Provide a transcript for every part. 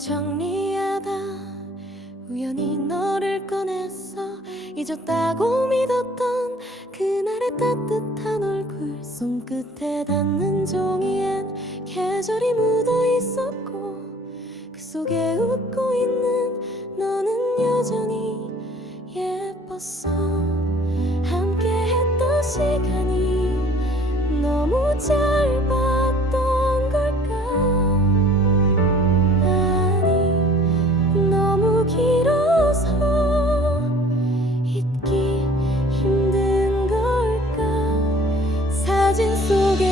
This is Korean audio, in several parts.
정리하다 우연히 너를 꺼냈어 잊었다고 믿었던 그날의 따뜻한 얼굴 손끝에 닿는 종이엔 계절이 묻어 있었고 그 속에 웃고 있는 너는 여전히 예뻤어. 함께 했던 시간이 너무 짧았 사진 속에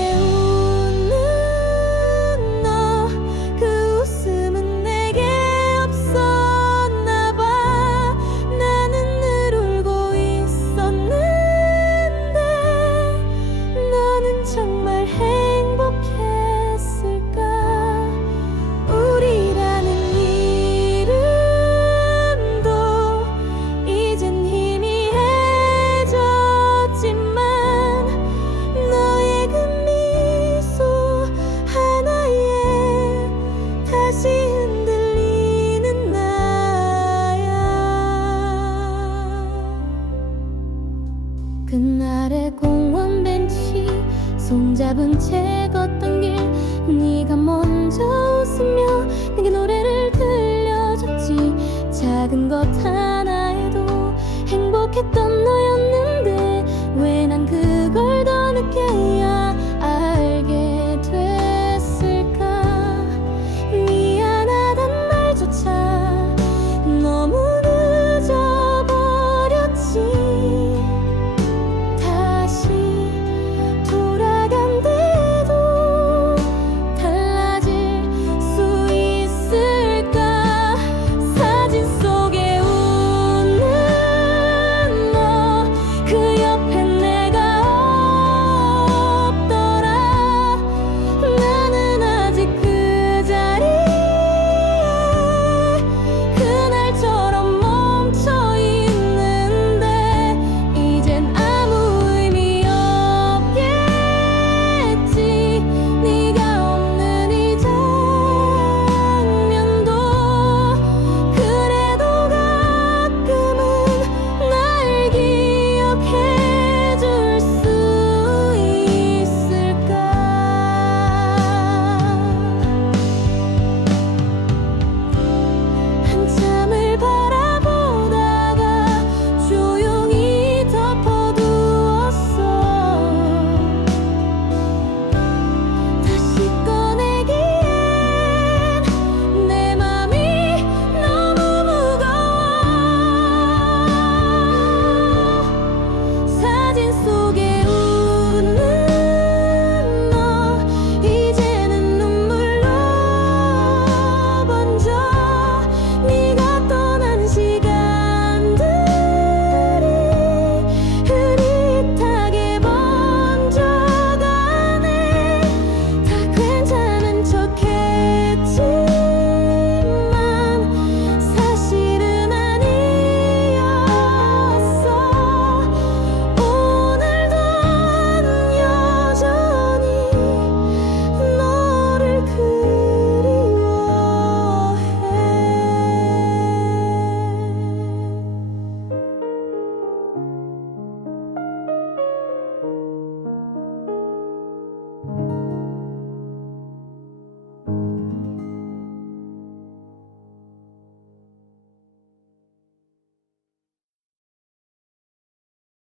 그날의 공원 벤치 손잡은 채 걷던 길. 네가 먼저 웃으며 내게 노래를 들려줬지. 작은 것 하나에도 행복했던 너였는데